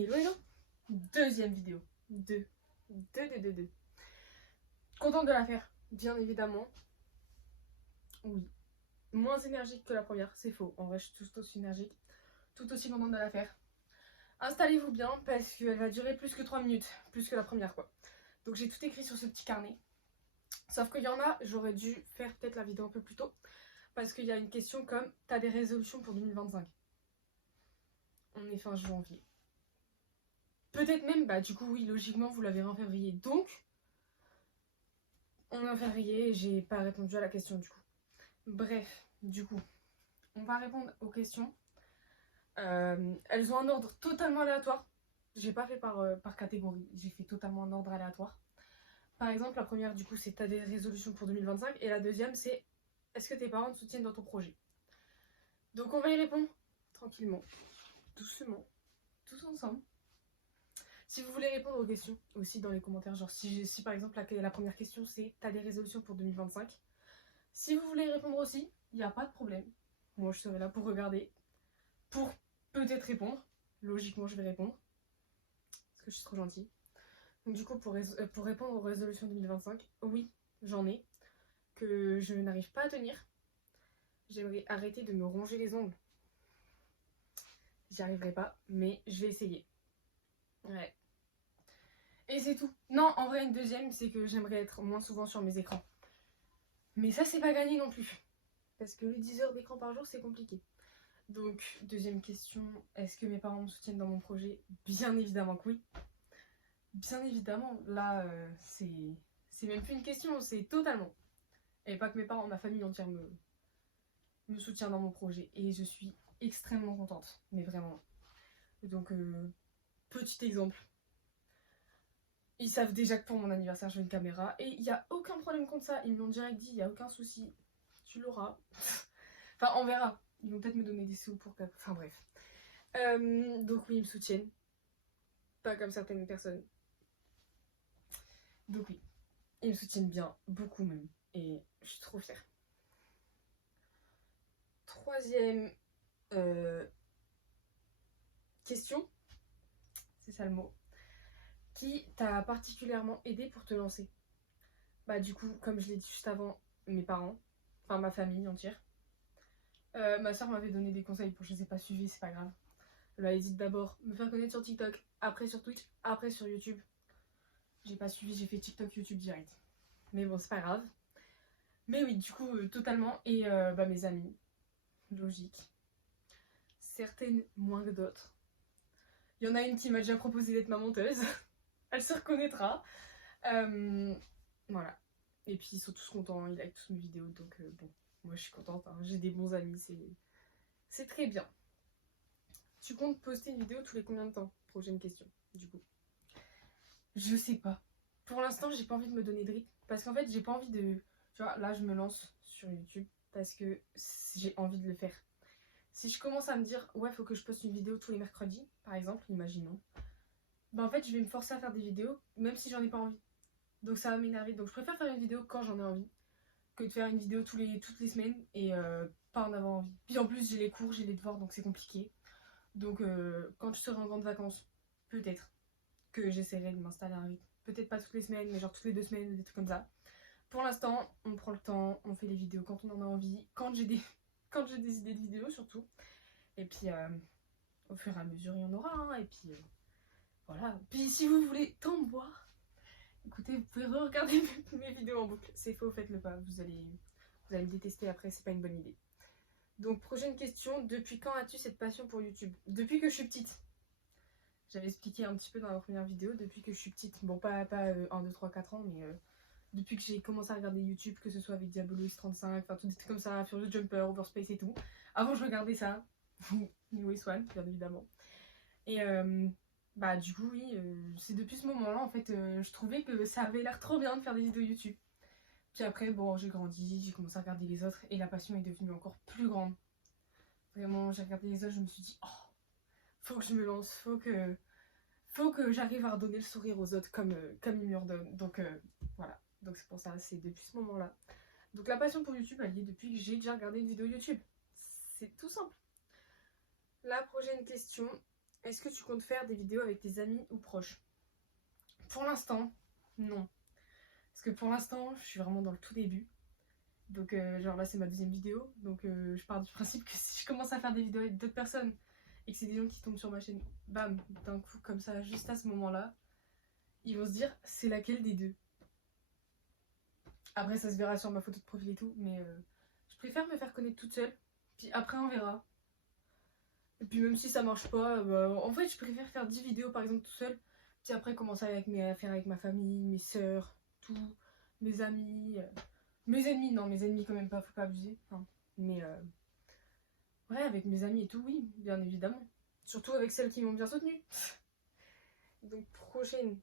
Hello hello. Deuxième vidéo. Deux. Contente de la faire, bien évidemment. Oui. Moins énergique que la première, c'est faux. En vrai, je suis tout aussi énergique. Tout aussi contente de la faire. Installez-vous bien parce qu'elle va durer plus que 3 minutes. Plus que la première, quoi. Donc j'ai tout écrit sur ce petit carnet. Sauf qu'il y en a, j'aurais dû faire peut-être la vidéo un peu plus tôt. Parce qu'il y a une question comme, t'as des résolutions pour 2025? On est fin janvier. Peut-être même, bah du coup oui, logiquement vous l'avez en février. Donc, on est en février et j'ai pas répondu à la question du coup. Bref, du coup, on va répondre aux questions. Elles ont un ordre totalement aléatoire. J'ai pas fait par catégorie, j'ai fait totalement un ordre aléatoire. Par exemple, la première du coup c'est t'as des résolutions pour 2025 et la deuxième c'est est-ce que tes parents te soutiennent dans ton projet? Donc on va y répondre tranquillement, doucement, tous ensemble. Si vous voulez répondre aux questions aussi dans les commentaires, genre si par exemple la première question c'est t'as des résolutions pour 2025, si vous voulez répondre aussi, il n'y a pas de problème. Moi je serai là pour regarder, pour peut-être répondre. Logiquement je vais répondre, parce que je suis trop gentille. Donc du coup pour répondre aux résolutions 2025, oui j'en ai, que je n'arrive pas à tenir. J'aimerais arrêter de me ronger les ongles. J'y arriverai pas, mais je vais essayer. Ouais. Et c'est tout. Non, en vrai, une deuxième, c'est que j'aimerais être moins souvent sur mes écrans. Mais ça, c'est pas gagné non plus. Parce que les 10 heures d'écran par jour, c'est compliqué. Donc, deuxième question, est-ce que mes parents me soutiennent dans mon projet? Bien évidemment que oui. Bien évidemment, là, c'est même plus une question, c'est totalement. Et pas que mes parents, ma famille entière me soutient dans mon projet. Et je suis extrêmement contente, mais vraiment. Donc, petit exemple. Ils savent déjà que pour mon anniversaire, je veux une caméra. Et il n'y a aucun problème contre ça. Ils me l'ont direct dit, il n'y a aucun souci. Tu l'auras. Enfin, on verra. Ils vont peut-être me donner des sous pour que... Enfin, bref. Donc oui, ils me soutiennent. Pas comme certaines personnes. Donc oui, ils me soutiennent bien. Beaucoup même. Et je suis trop fière. Troisième question. C'est ça le mot. Qui t'a particulièrement aidé pour te lancer? Bah du coup, comme je l'ai dit juste avant, mes parents. Enfin, ma famille entière. Ma soeur m'avait donné des conseils pour je les ai pas suivis, c'est pas grave. Elle m'avait dit d'abord me faire connaître sur TikTok, après sur Twitch, après sur YouTube. J'ai pas suivi, j'ai fait TikTok, YouTube direct. Mais bon, c'est pas grave. Mais oui, du coup, totalement. Et bah, mes amis, logique. Certaines moins que d'autres. Il y en a une qui m'a déjà proposé d'être ma monteuse. Elle se reconnaîtra. Voilà. Et puis ils sont tous contents, ils like tous mes vidéos. Donc bon, moi je suis contente. Hein. J'ai des bons amis, c'est très bien. Tu comptes poster une vidéo tous les combien de temps? Prochaine question, du coup. Je sais pas. Pour l'instant, j'ai pas envie de me donner de rythme. Parce qu'en fait, j'ai pas envie de... Tu vois, là, je me lance sur YouTube parce que j'ai envie de le faire. Si je commence à me dire, ouais, faut que je poste une vidéo tous les mercredis, par exemple, imaginons. Ben en fait, je vais me forcer à faire des vidéos, même si j'en ai pas envie. Donc ça va m'énerver. Donc je préfère faire une vidéo quand j'en ai envie que de faire une vidéo toutes les semaines et pas en avoir envie. Puis en plus, j'ai les cours, j'ai les devoirs, donc c'est compliqué. Donc quand je serai en grande vacances, peut-être que j'essaierai de m'installer un rythme. Peut-être pas toutes les semaines, mais genre toutes les 2 semaines, des trucs comme ça. Pour l'instant, on prend le temps, on fait les vidéos quand on en a envie, quand j'ai des idées de vidéos surtout. Et puis au fur et à mesure, il y en aura. Hein, et puis voilà. Puis si vous voulez tant me voir, écoutez, vous pouvez re-regarder mes vidéos en boucle. C'est faux, faites-le pas. Vous allez me détester après, c'est pas une bonne idée. Donc prochaine question, depuis quand as-tu cette passion pour YouTube? Depuis que je suis petite. J'avais expliqué un petit peu dans la première vidéo, depuis que je suis petite. Bon, pas 1, 2, 3, 4 ans, mais depuis que j'ai commencé à regarder YouTube, que ce soit avec Diabolus35, enfin tout des trucs comme ça, Furious Jumper, Overspace et tout. Avant, je regardais ça. New One, bien évidemment. Et bah du coup, oui, c'est depuis ce moment-là, en fait, je trouvais que ça avait l'air trop bien de faire des vidéos YouTube. Puis après, bon, j'ai grandi, j'ai commencé à regarder les autres et la passion est devenue encore plus grande. Vraiment, j'ai regardé les autres, je me suis dit, oh, faut que je me lance, faut que j'arrive à redonner le sourire aux autres comme ils me redonnent. Donc voilà, donc c'est pour ça, c'est depuis ce moment-là. Donc la passion pour YouTube, elle y est depuis que j'ai déjà regardé une vidéo YouTube. C'est tout simple. La prochaine question, Est-ce que tu comptes faire des vidéos avec tes amis ou proches? Pour l'instant, non. Parce que pour l'instant, je suis vraiment dans le tout début. Donc genre là c'est ma deuxième vidéo. Donc je pars du principe que si je commence à faire des vidéos avec d'autres personnes et que c'est des gens qui tombent sur ma chaîne, bam, d'un coup comme ça, juste à ce moment-là, ils vont se dire c'est laquelle des deux. Après ça se verra sur ma photo de profil et tout, mais je préfère me faire connaître toute seule. Puis après on verra. Et puis même si ça marche pas, en fait je préfère faire 10 vidéos par exemple tout seul. Puis après commencer à faire avec ma famille, mes sœurs, tout, mes amis. Mes ennemis, non, mes ennemis quand même pas, faut pas abuser. Enfin, mais ouais, avec mes amis et tout, oui, bien évidemment. Surtout avec celles qui m'ont bien soutenue. Donc prochaine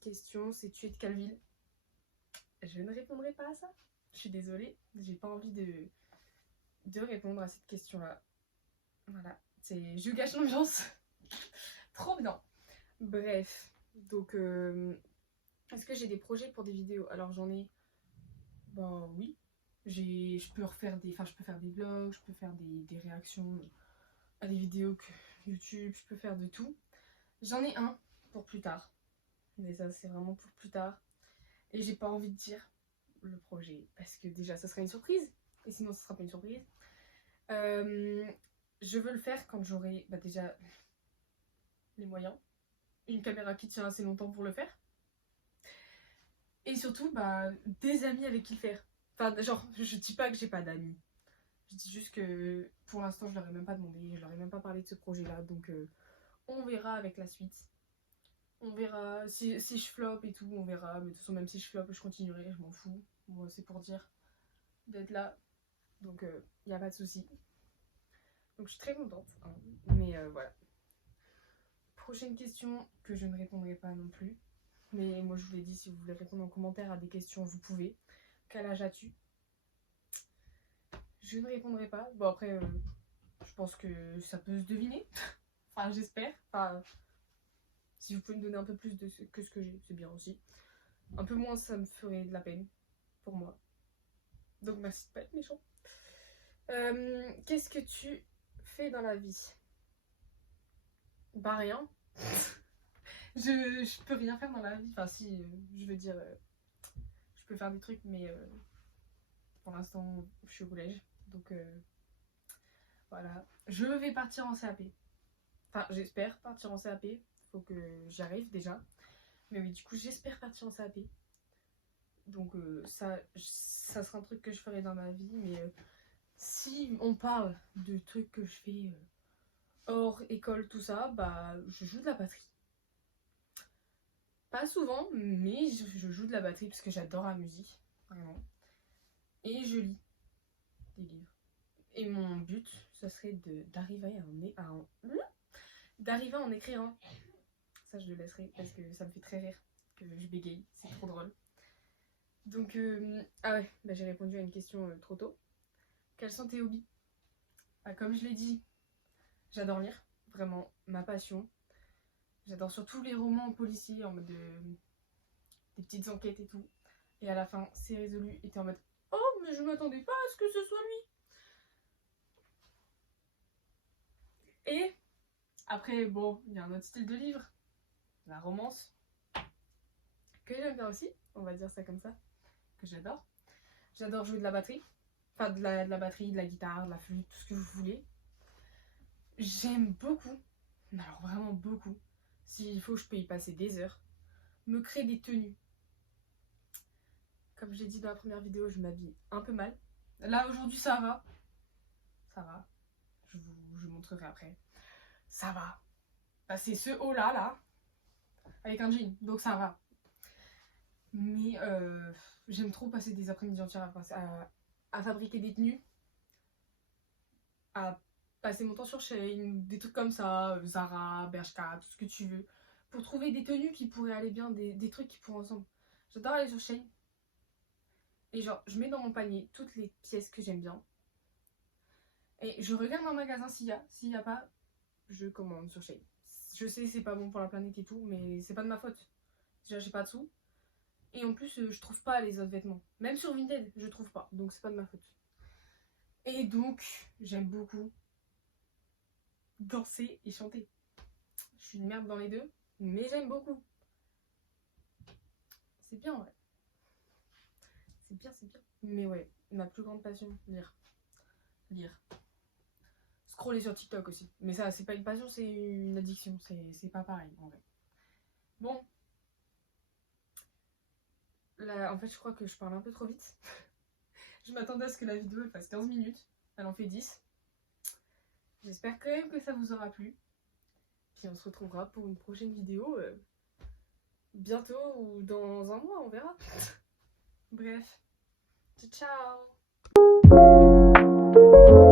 question, c'est tu es de quelle ville? Je ne répondrai pas à ça. Je suis désolée, j'ai pas envie de répondre à cette question-là. Voilà, je gâche l'ambiance. Trop bien. Bref, donc est-ce que j'ai des projets pour des vidéos? Alors j'en ai. Ben oui. Je peux faire des vlogs, je peux faire des réactions à des vidéos YouTube, je peux faire de tout. J'en ai un pour plus tard. Mais ça c'est vraiment pour plus tard. Et j'ai pas envie de dire le projet parce que déjà ça serait une surprise. Et sinon ce sera pas une surprise. Je veux le faire quand j'aurai déjà les moyens. Une caméra qui tient assez longtemps pour le faire. Et surtout des amis avec qui le faire. Enfin genre je dis pas que j'ai pas d'amis. Je dis juste que pour l'instant je leur ai même pas demandé, je leur ai même pas parlé de ce projet là, donc on verra avec la suite. On verra si je floppe et tout, on verra, mais de toute façon même si je floppe je continuerai, je m'en fous. Moi c'est pour dire d'être là, donc y a pas de souci. Donc je suis très contente, hein. Mais voilà. Prochaine question que je ne répondrai pas non plus, mais moi je vous l'ai dit, si vous voulez répondre en commentaire à des questions vous pouvez. Quel âge as-tu? Je ne répondrai pas. Bon après, je pense que ça peut se deviner. Enfin j'espère. Enfin, si vous pouvez me donner un peu plus que ce que j'ai, c'est bien aussi. Un peu moins, ça me ferait de la peine pour moi. Donc merci de pas être méchant. Qu'est-ce que tu fais dans la vie? Bah rien. je peux rien faire dans la vie. Enfin si, je veux dire, je peux faire des trucs, mais pour l'instant, je suis au collège. Donc voilà. Je vais partir en CAP. Enfin, j'espère partir en CAP. Faut que j'y arrive déjà. Mais oui, du coup, j'espère partir en CAP. Donc ça sera un truc que je ferai dans ma vie. Mais si on parle de trucs que je fais hors école, tout ça, je joue de la batterie. Pas souvent, mais je joue de la batterie parce que j'adore la musique. Vraiment. Et je lis des livres. Et mon but, ce serait d'arriver à en écrire un. Ça, je le laisserai parce que ça me fait très rire que je bégaye. C'est trop drôle. Donc, ah ouais, j'ai répondu à une question trop tôt. Quels sont tes hobbies? Comme je l'ai dit, j'adore lire. Vraiment, ma passion. J'adore surtout les romans policiers en mode des petites enquêtes et tout. Et à la fin, c'est résolu. Et t'es en mode oh, mais je m'attendais pas à ce que ce soit lui. Et après, bon, il y a un autre style de livre, la romance, que j'aime bien aussi, on va dire ça comme ça, que j'adore. J'adore jouer de la batterie, enfin de la batterie, de la guitare, de la flûte, tout ce que vous voulez. J'aime beaucoup, mais alors vraiment beaucoup, s'il faut je peux y passer des heures, me créer des tenues. Comme je l'ai dit dans la première vidéo, je m'habille un peu mal. Là aujourd'hui ça va, je vous montrerai après. Ça va. C'est ce haut là, avec un jean, donc ça va. Mais j'aime trop passer des après-midi entières à fabriquer des tenues, à passer mon temps sur Shein, des trucs comme ça, Zara, Bershka, tout ce que tu veux, pour trouver des tenues qui pourraient aller bien, des trucs qui pourraient ensemble. J'adore aller sur Shein. Et genre, je mets dans mon panier toutes les pièces que j'aime bien. Et je regarde dans le magasin s'il y a. S'il n'y a pas, je commande sur Shein. Je sais c'est pas bon pour la planète et tout, mais c'est pas de ma faute. Déjà j'ai pas de sous. Et en plus je trouve pas les autres vêtements. Même sur Vinted, je trouve pas. Donc c'est pas de ma faute. Et donc j'aime beaucoup danser et chanter. suis une merde dans les deux, mais j'aime beaucoup. C'est bien, ouais. C'est bien, c'est bien. Mais ouais, ma plus grande passion, lire. Lire. Scroller sur TikTok aussi. Mais ça, c'est pas une passion, c'est une addiction. C'est pas pareil, en vrai. Bon. Là, en fait, je crois que je parle un peu trop vite. Je m'attendais à ce que la vidéo elle fasse 15 minutes. Elle en fait 10. J'espère quand même que ça vous aura plu. Puis on se retrouvera pour une prochaine vidéo bientôt ou dans un mois, on verra. Bref. Ciao, ciao.